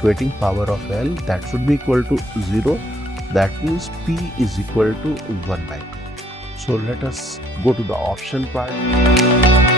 equating power of L, that should be equal to 0. That means P is equal to 1 by 2. So let us go to the option part.